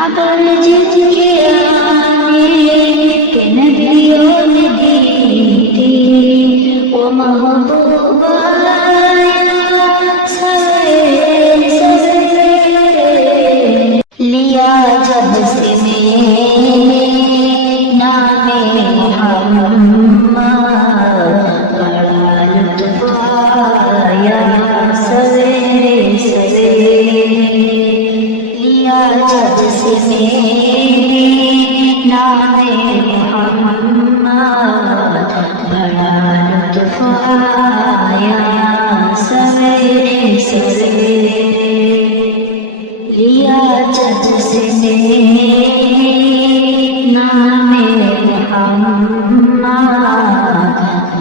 خبر جس کے آنے کے نبیوں نے دی تھی، وہ محبوب آیا سویرے سویرے، لیا جب سے میں نے نام محمد، بڑا لطف آیا سویرے سویرے، لیا جب سے میں نے نام محمد، بڑا لطف آیا سویرے سویرے، لیا جب سے میں نے نام محمد،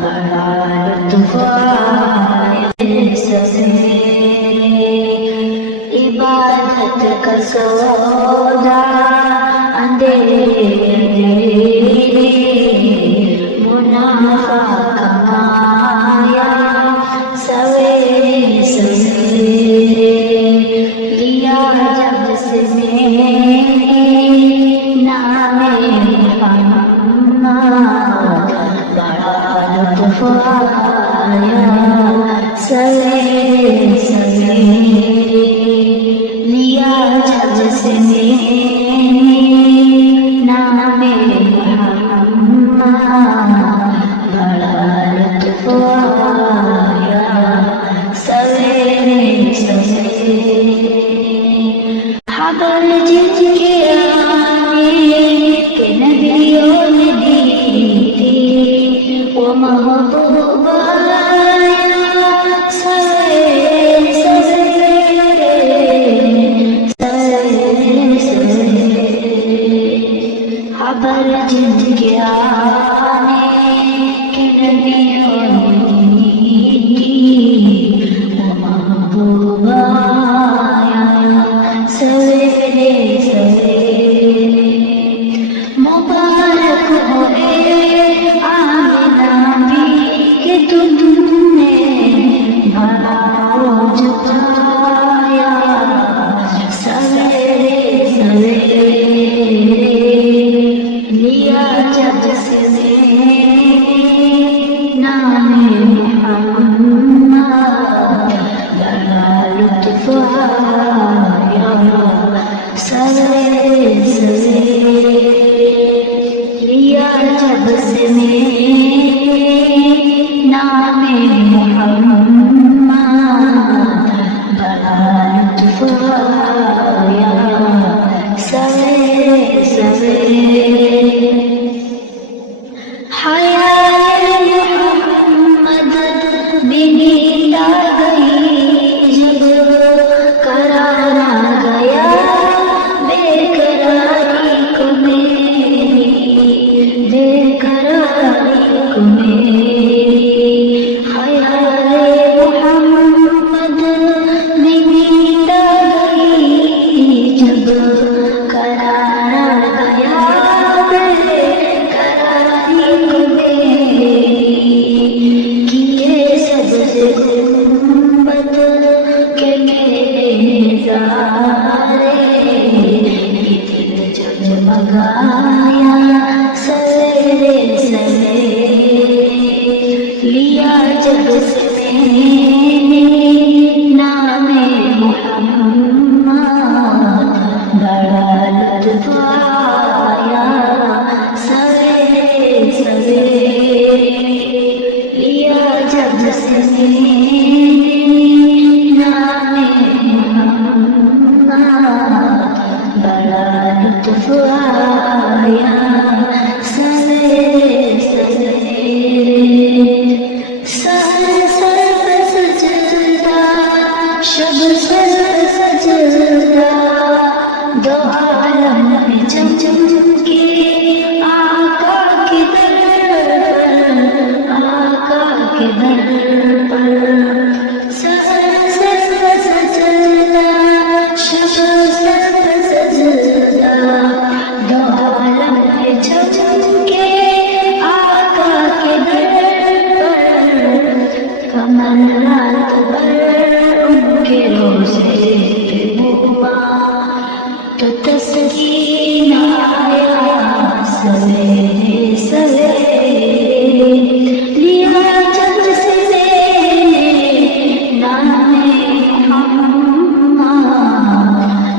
بڑا لطف آیا سویرے، عبادت کا سودا اندھیرے منافع کمایا سویرے سویرے، لیا جب سے میں نے نام محمد، بڑا لطف آیا سویرے سویرے، لیا جب سے میں نے نام محمد، بڑا لطف آیا سویرے سویرے، خبر جس کے آنے کے نبیوں نے دی تھی، وہ محبوب آیا سویرے سویرے، سویرے سویرے، خبر جس کے آنے کے نبیوں نے دی تھی، وہ محبوب آیا سویرے سویرے، مبارک ہو اے آمنہ بھی کہ تم نے بڑا روز پایا سویرے سویرے، لیا جب سے میں نے نام محمد، بڑا لطف آیا سویرے سویرے، لیا جب سے میں نے نام محمد، بڑا لطف آیا سویرے سویرے، حیال محمد میں نیند آ گئی جب، قرار آ گیا بے قراری کو میری، بے قراری کو میری، حیال محمد میں نیند آ گئی جب، قرار آ گیا بے قراری کو میری، کیے سب سے گنبد کے میرے نظارے، یہ دل جگمگایا سویرے سویرے، لیا جب سے میں نے نام محمد، بڑا لطف آیا سویرے سویرے، لیا جب سے میں نے نام محمد، بڑا لطف آیا سویرے سویرے، سر سر پہ سجدہ، شب سر پہ سجدہ، دو عالم میں جم جم کے آقا کے در پر، آقا کے در پر، سر سر پہ سجدہ، شب سر پہ سجدہ، دو عالم میں سکینہ آیا سویرے سویرے لیا جب سے میں نام محمد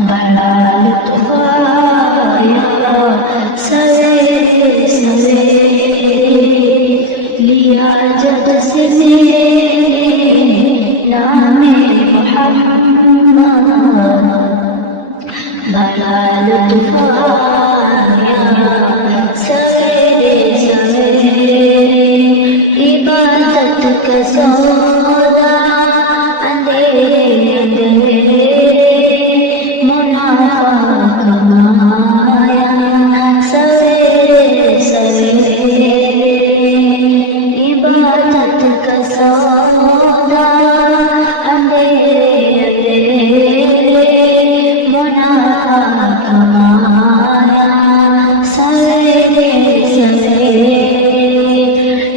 بڑا لطف آیا سویرے سویرے لیا جب سے میں نام محمد بڑا لطف آیا سویرے سویرے عبادت کا سودا اندھیرے اندھیرے منافع کمایا سویرے سویرے عبادت کا سودا اندھیرے اندھیرے منافع کمایا سویرے سویرے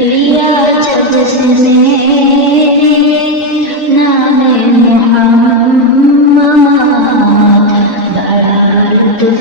لیا جب سے میرے نام محمد بڑا لطف